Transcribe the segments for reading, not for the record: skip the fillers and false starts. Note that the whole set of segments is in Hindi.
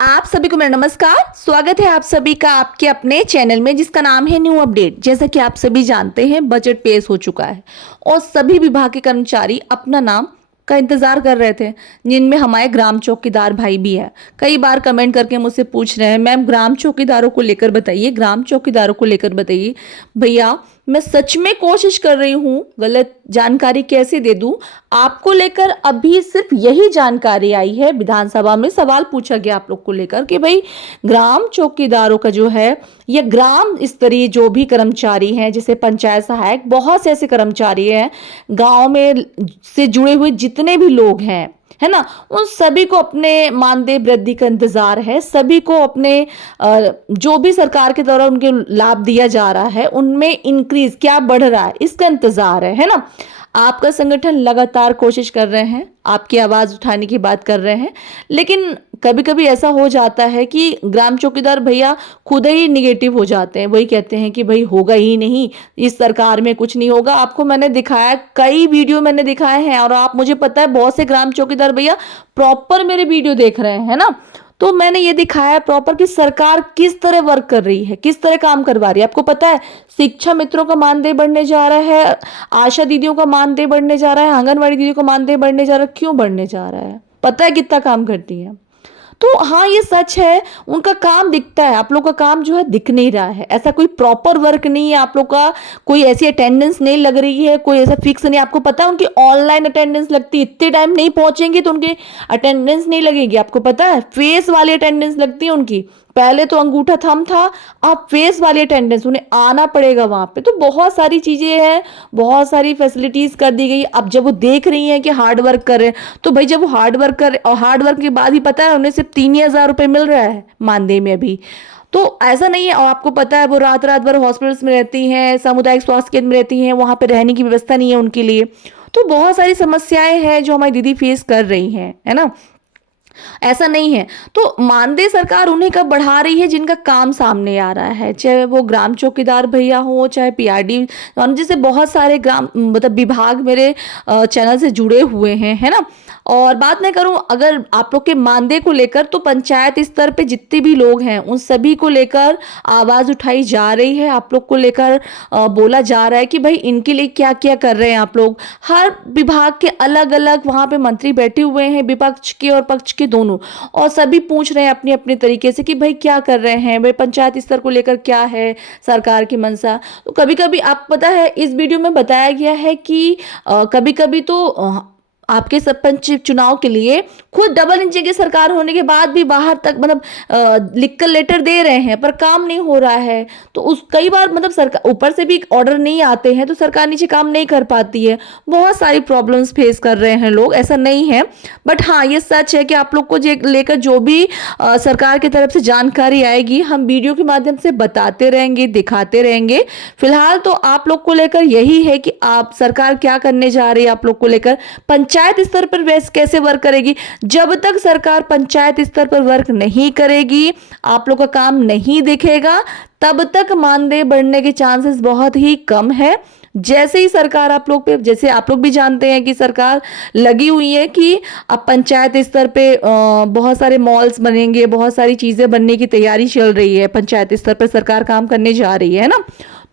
आप सभी को मेरा नमस्कार। स्वागत है आप सभी का आपके अपने चैनल में जिसका नाम है न्यू अपडेट। जैसा कि आप सभी जानते हैं बजट पेश हो चुका है और सभी विभाग के कर्मचारी अपना नाम का इंतजार कर रहे थे, जिनमें हमारे ग्राम चौकीदार भाई भी है। कई बार कमेंट करके मुझसे पूछ रहे हैं, मैम ग्राम चौकीदारों को लेकर बताइए, ग्राम चौकीदारों को लेकर बताइए। भैया मैं सच में कोशिश कर रही हूँ, गलत जानकारी कैसे दे दूं आपको लेकर। अभी सिर्फ यही जानकारी आई है, विधानसभा में सवाल पूछा गया आप लोग को लेकर कि भाई ग्राम चौकीदारों का जो है या ग्राम स्तरीय जो भी कर्मचारी हैं, जैसे पंचायत सहायक, बहुत से ऐसे कर्मचारी हैं गांव में से जुड़े हुए जितने भी लोग हैं, है ना, उन सभी को अपने मानदेय वृद्धि का इंतजार है। सभी को अपने जो भी सरकार के द्वारा उनके लाभ दिया जा रहा है उनमें इंक्रीज क्या बढ़ रहा है इसका इंतजार है ना। आपका संगठन लगातार कोशिश कर रहे हैं, आपकी आवाज उठाने की बात कर रहे हैं, लेकिन कभी कभी ऐसा हो जाता है कि ग्राम चौकीदार भैया खुद ही निगेटिव हो जाते हैं। वही कहते हैं कि भाई होगा ही नहीं, इस सरकार में कुछ नहीं होगा। आपको मैंने दिखाया, कई वीडियो मैंने दिखाए हैं और आप, मुझे पता है बहुत से ग्राम चौकीदार भैया प्रॉपर मेरे वीडियो देख रहे हैं ना। तो मैंने ये दिखाया प्रॉपर कि सरकार किस तरह वर्क कर रही है, किस तरह काम करवा रही है। आपको पता है शिक्षा मित्रों का मानदेय बढ़ने जा रहा है, आशा दीदियों का मानदेय बढ़ने जा रहा है, आंगनवाड़ी दीदियों का मानदेय बढ़ने जा रहा है। क्यों बढ़ने जा रहा है? पता है कितना काम करती है। तो हाँ ये सच है, उनका काम दिखता है, आप लोग का काम जो है दिख नहीं रहा है। ऐसा कोई प्रॉपर वर्क नहीं है आप लोग का, कोई ऐसी अटेंडेंस नहीं लग रही है, कोई ऐसा फिक्स नहीं। आपको पता है उनकी ऑनलाइन अटेंडेंस लगती है, इतने टाइम नहीं पहुंचेंगे तो उनकी अटेंडेंस नहीं लगेगी। आपको पता है फेस वाली अटेंडेंस लगती है उनकी, पहले तो अंगूठा थंब था, अब फेस वाली अटेंडेंस, उन्हें आना पड़ेगा वहां पे। तो बहुत सारी चीजें हैं, बहुत सारी फैसिलिटीज कर दी गई। अब जब वो देख रही हैं कि हार्ड वर्क कर रहे हैं, तो भाई जब वो हार्ड वर्क कर, और हार्ड वर्क के बाद ही पता है उन्हें सिर्फ 3,000 रुपये मिल रहा है मानदेय में अभी। तो ऐसा नहीं है। और आपको पता है वो रात रात भर हॉस्पिटल्स में रहती हैं, सामुदायिक स्वास्थ्य केंद्र में रहती हैं, वहां पे रहने की व्यवस्था नहीं है उनके लिए। तो बहुत सारी समस्याएं हैं जो हमारी दीदी फेस कर रही हैं, है ना। ऐसा नहीं है। तो मानदेय सरकार उन्हें कब बढ़ा रही है जिनका काम सामने आ रहा है, चाहे वो ग्राम चौकीदार भैया हो, चाहे पीआरडी, जैसे बहुत सारे ग्राम मतलब विभाग मेरे चैनल से जुड़े हुए हैं, है ना। और बात मैं करूं अगर आप लोग के मानदेय को लेकर, तो पंचायत स्तर पे जितने भी लोग हैं उन सभी को लेकर आवाज उठाई जा रही है। आप लोग को लेकर बोला जा रहा है कि भाई इनके लिए क्या क्या कर रहे हैं आप लोग। हर विभाग के अलग अलग वहां पे मंत्री बैठे हुए हैं, विपक्ष के और पक्ष के दोनों, और सभी पूछ रहे हैं अपने अपने तरीके से कि भाई क्या कर रहे हैं, भाई पंचायत स्तर को लेकर क्या है सरकार की मंशा। तो कभी कभी आप पता है इस वीडियो में बताया गया है कि कभी कभी तो आपके सरपंच चुनाव के लिए खुद डबल इंजन की सरकार होने के बाद भी बाहर तक मतलब लिखकर लेटर दे रहे हैं, पर काम नहीं हो रहा है। तो उस कई बार मतलब सरकार ऊपर से भी ऑर्डर नहीं आते हैं तो सरकार नीचे काम नहीं कर पाती है। बहुत सारी प्रॉब्लम्स फेस कर रहे हैं लोग, ऐसा नहीं है। बट हाँ ये सच है कि आप लोग को लेकर जो भी सरकार की तरफ से जानकारी आएगी हम वीडियो के माध्यम से बताते रहेंगे, दिखाते रहेंगे। फिलहाल तो आप लोग को लेकर यही है कि आप सरकार क्या करने जा रही है, आप लोग को लेकर पंचायत स्तर पर वैसे कैसे वर्क करेगी। जब तक सरकार पंचायत स्तर पर वर्क नहीं करेगी, आप लोग का काम नहीं दिखेगा, तब तक मानदेय बढ़ने के चांसेस बहुत ही कम है। जैसे ही सरकार आप लोग पे, जैसे आप लोग भी जानते हैं कि सरकार लगी हुई है कि अब पंचायत स्तर पे बहुत सारे मॉल्स बनेंगे, बहुत सारी चीजें बनने की तैयारी चल रही है, पंचायत स्तर पर सरकार काम करने जा रही है ना।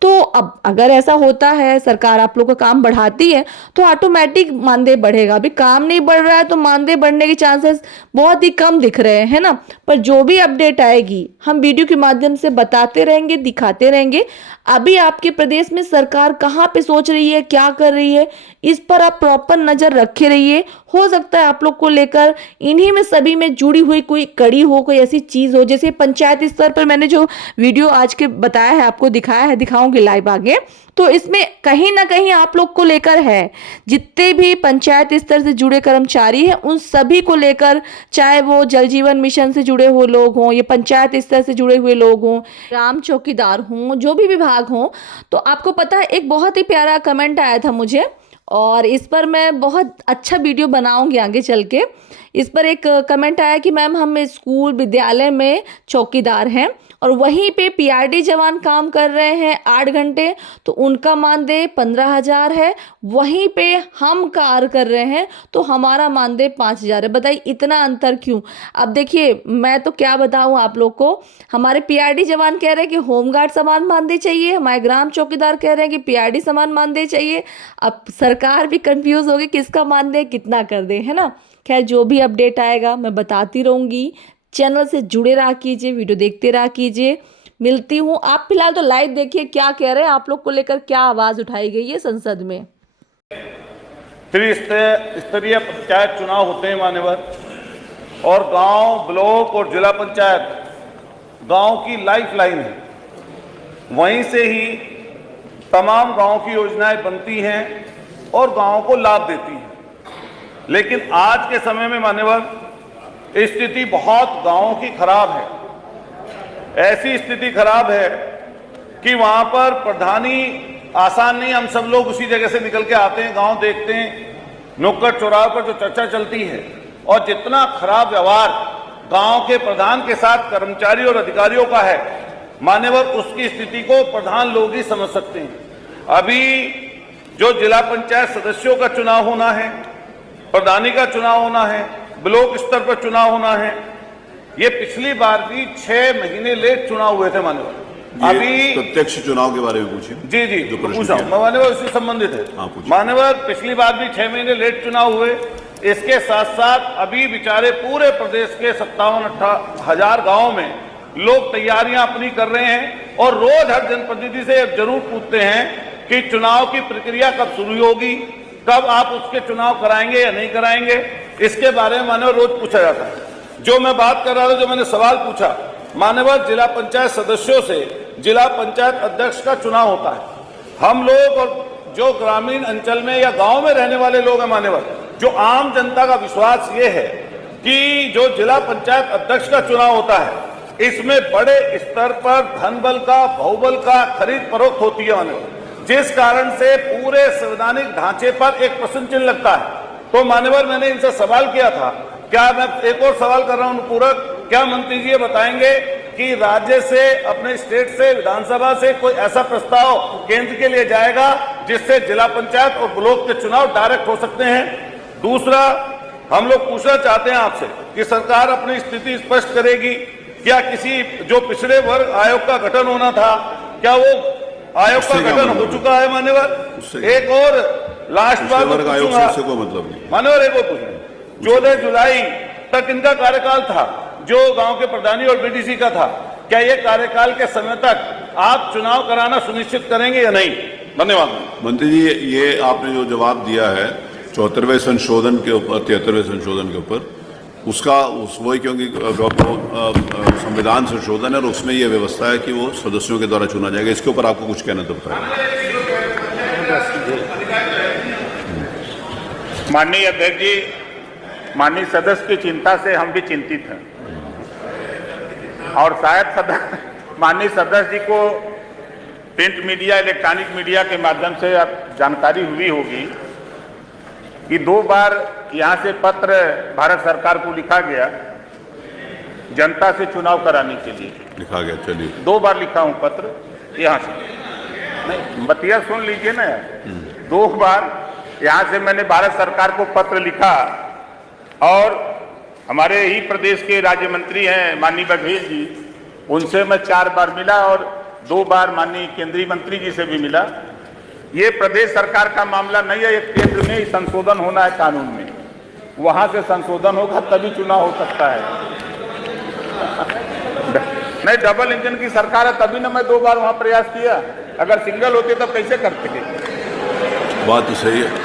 तो अब अगर ऐसा होता है, सरकार आप लोग का काम बढ़ाती है, तो ऑटोमेटिक मानदेय बढ़ेगा। अभी काम नहीं बढ़ रहा है तो मानदेय बढ़ने के चांसेस बहुत ही कम दिख रहे हैं ना। पर जो भी अपडेट आएगी हम वीडियो के माध्यम से बताते रहेंगे, दिखाते रहेंगे। अभी आपके प्रदेश में सरकार कहाँ पे सोच रही है, क्या कर रही है, इस पर आप प्रॉपर नजर रखे रहिए। हो सकता है आप लोग को लेकर इन्हीं में सभी में जुड़ी हुई कोई कड़ी हो, कोई ऐसी चीज हो। जैसे पंचायत स्तर पर मैंने जो वीडियो आज के बताया है, आपको दिखाया है, दिखाऊंगी लाइव आगे, तो इसमें कहीं ना कहीं आप लोग को लेकर है। जितने भी पंचायत स्तर से जुड़े कर्मचारी हैं उन सभी को लेकर, चाहे वो जल जीवन मिशन से जुड़े हुए लोग हों या पंचायत स्तर से जुड़े हुए लोग हों, ग्राम चौकीदार हों, जो भी विभाग हों। तो आपको पता है एक बहुत ही प्यारा कमेंट आया था मुझे, और इस पर मैं बहुत अच्छा वीडियो बनाऊंगी आगे चल के। इस पर एक कमेंट आया कि मैम हम स्कूल विद्यालय में चौकीदार हैं और वहीं पे पीआरडी जवान काम कर रहे हैं 8 घंटे, तो उनका मानदेय 15,000 है। वहीं पे हम कार्य कर रहे हैं तो हमारा मानदेय 5,000 है। बताइए इतना अंतर क्यों? अब देखिए मैं तो क्या बताऊं आप लोग को, हमारे पीआरडी जवान कह रहे हैं कि होमगार्ड समान मानदेय चाहिए, हमारे ग्राम चौकीदार कह रहे हैं कि पीआरडी समान मानदेय चाहिए। अब सरकार भी कंफ्यूज होगी किसका मानदेय कितना कर दे, है ना। खैर जो भी अपडेट आएगा मैं बताती रहूँगी। चैनल से जुड़े रहा कीजिए, वीडियो देखते रहा कीजिए। मिलती हूँ। आप फिलहाल तो लाइव देखिए क्या कह रहे हैं, आप लोग को लेकर क्या आवाज़ उठाई गई है संसद में। त्रिस्तरीय पंचायत चुनाव होते हैं मान्यवर, और गांव, ब्लॉक और जिला पंचायत गांव की लाइफलाइन है। वहीं से ही तमाम गांव की योजनाएं बनती हैं और गांव को लाभ देती हैं। लेकिन आज के समय में मान्यवर स्थिति बहुत गांवों की खराब है। ऐसी स्थिति खराब है कि वहां पर प्रधानी आसान नहीं। हम सब लोग उसी जगह से निकल के आते हैं, गांव देखते हैं, नुक्कड़ चौराहे पर जो चर्चा चलती है और जितना खराब व्यवहार गांव के प्रधान के साथ कर्मचारी और अधिकारियों का है मान्यवर, उसकी स्थिति को प्रधान लोग ही समझ सकते हैं। अभी जो जिला पंचायत सदस्यों का चुनाव होना है, प्रधानी का चुनाव होना है, ब्लॉक स्तर पर चुनाव होना है, ये पिछली बार भी 6 महीने लेट चुनाव हुए थे मान्यवर। अभी प्रत्यक्ष चुनाव के बारे में पूछिए। जी जी जो पूछा हूं मान्यवर, उससे संबंधित है मान्यवर। पिछली बार भी 6 महीने लेट चुनाव हुए। इसके साथ साथ अभी बेचारे पूरे प्रदेश के 57-58 गाँव में लोग तैयारियां अपनी कर रहे हैं और रोज हर जनप्रतिनिधि से जरूर पूछते हैं कि चुनाव की प्रक्रिया कब शुरू होगी, कब आप उसके चुनाव कराएंगे या नहीं कराएंगे। इसके बारे में मान्यवर रोज पूछा जाता है। जो मैं बात कर रहा था, जो मैंने सवाल पूछा मान्यवर, जिला पंचायत सदस्यों से जिला पंचायत अध्यक्ष का चुनाव होता है। हम लोग और जो ग्रामीण अंचल में या गांव में रहने वाले लोग हैं मान्यवर, जो आम जनता का विश्वास ये है कि जो जिला पंचायत अध्यक्ष का चुनाव होता है इसमें बड़े स्तर पर धन बल का, बहुबल का खरीद फरोख्त होती है मान्यवर, जिस कारण से पूरे संवैधानिक ढांचे पर एक प्रश्न चिन्ह लगता है। तो मान्यवर मैंने इनसे सवाल किया था, क्या मैं एक और सवाल कर रहा हूं पूरक, क्या मंत्री जी ये बताएंगे कि राज्य से, अपने स्टेट से, विधानसभा से कोई ऐसा प्रस्ताव केंद्र के लिए जाएगा जिससे जिला पंचायत और ब्लॉक के चुनाव डायरेक्ट हो सकते हैं? दूसरा, हम लोग पूछना चाहते हैं आपसे कि सरकार अपनी स्थिति स्पष्ट करेगी क्या किसी जो पिछड़े वर्ग आयोग का गठन होना था, क्या वो आयोग का गठन हो चुका है मान्यवर? एक और लास्ट बात मतलब मान्यवर, एक और पूछना, 14 जुलाई तक इनका कार्यकाल था जो गांव के प्रधानी और बीडीसी का था। क्या ये कार्यकाल के समय तक आप चुनाव कराना सुनिश्चित करेंगे या नहीं? धन्यवाद मंत्री जी। ये आपने जो जवाब दिया है 74वें संशोधन के ऊपर, 73वें संशोधन के ऊपर, उसका वही, क्योंकि संविधान संशोधन है और उसमें यह व्यवस्था है कि वो सदस्यों के द्वारा चुना जाएगा। इसके ऊपर आपको कुछ कहना तो बताएं। माननीय अध्यक्ष जी, माननीय सदस्य की चिंता से हम भी चिंतित हैं और शायद माननीय सदस्य जी को प्रिंट मीडिया, इलेक्ट्रॉनिक मीडिया के माध्यम से जानकारी हुई होगी कि 2 बार यहाँ से पत्र भारत सरकार को लिखा गया जनता से चुनाव कराने के लिए। लिखा गया, चलिए 2 बार लिखा हूँ पत्र यहाँ से। नहीं, बतिया सुन लीजिए ना यार। 2 बार यहाँ से मैंने भारत सरकार को पत्र लिखा और हमारे ही प्रदेश के राज्य मंत्री हैं माननीय बघेल जी, उनसे मैं 4 बार मिला और 2 बार माननीय केंद्रीय मंत्री जी से भी मिला। ये प्रदेश सरकार का मामला नहीं है, ये केंद्र में ही संशोधन होना है कानून में, वहां से संशोधन होगा तभी चुनाव हो सकता है। नहीं, डबल इंजन की सरकार है तभी ना मैं 2 बार वहां प्रयास किया। अगर सिंगल होते तब कैसे करते? बात तो सही है।